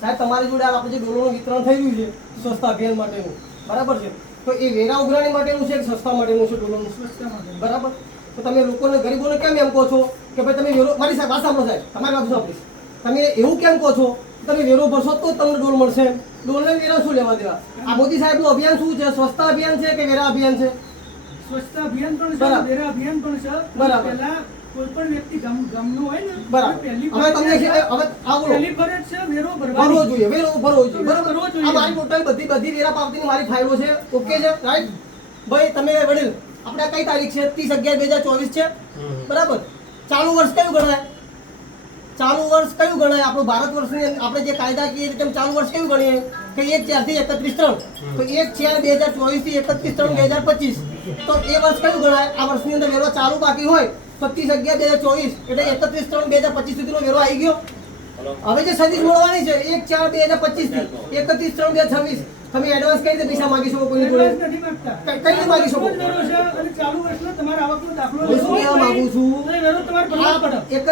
સાહેબ તમારી જોડે આપણે જે ડોલોનું વિતરણ થઈ રહ્યું છે સ્વચ્છતા અભિયાન માટેનું, બરાબર છે, તો એ વેરા ઉઘરાણી માટેનું છે કે સસ્તા માટેનું છે ડોલોનું? સ્વચ્છતા માટે. બરાબર. તો તમે લોકોને ગરીબોને કેમ એમ કહો છો કે ભાઈ તમે વેરો, મારી સાહેબ વાત સાંભળો સાહેબ, તમારી વાત સાંભળીશ, તમે એવું કેમ કહો છો કે તમે વેરો ભરશો તો જ તમને ડોલ મળશે? ડોલને વેરા શું લેવા દેવા? આ મોદી સાહેબનું અભિયાન શું છે? સ્વચ્છતા અભિયાન છે કે વેરા અભિયાન છે? સ્વચ્છતા અભિયાન પણ છે, બરાબર. વેરા અભિયાન પણ છે. બરાબર. પહેલા કોઈ પણ વ્યક્તિ ગામનો હોય ને, બરાબર. પહેલી હવે તમને ફરજ હવે આ બોલો, પહેલી ફરજ છે વેરો ભરવો ભરવાની. જોઈએ, વેરો ભરવો જોઈએ, બરાબર. ભરવો જોઈએ. આ મારી ટોટલ બધી વેરા પાવતીની મારી ફાઇલો છે, ઓકે છે, રાઈટ? ભાઈ તમે વડીલ, આપણે કઈ તારીખ છે? 30/11/2024 છે, બરાબર. ચાલુ વર્ષ કયું ગણાય? ચાલુ વર્ષ કયું ગણાય? આપણું ભારત વર્ષની આપણે જે કાયદાકીય રીતે ચાલુ વર્ષ કયું ગણીએ કે 1/4 થી 31/3, તો 1/4/2024 થી 31/3/2025, તો એ વર્ષ કયું ગણાય? આ વર્ષની અંદર વેરો ચાલુ બાકી હોય 30/11/2024 એટલે 31/3/2025 સુધીનો વેરો આવી ગયો. હવે જે સર્વિસ મળવાની છે 1/4/2025 થી 31/3/2026, તમે એડવાન્સ કઈ રીતે પૈસા માંગી શકો કોઈની જોડે? એડવાન્સ નથી માંગતા. કઈ રીતે માંગી શકો? વેરો છે અને ચાલુ વર્ષનો તમારા આવકનો દાખલો હું શું કહેવા માંગુ છું? તો એ વેરો તમારે ભરવો પડે.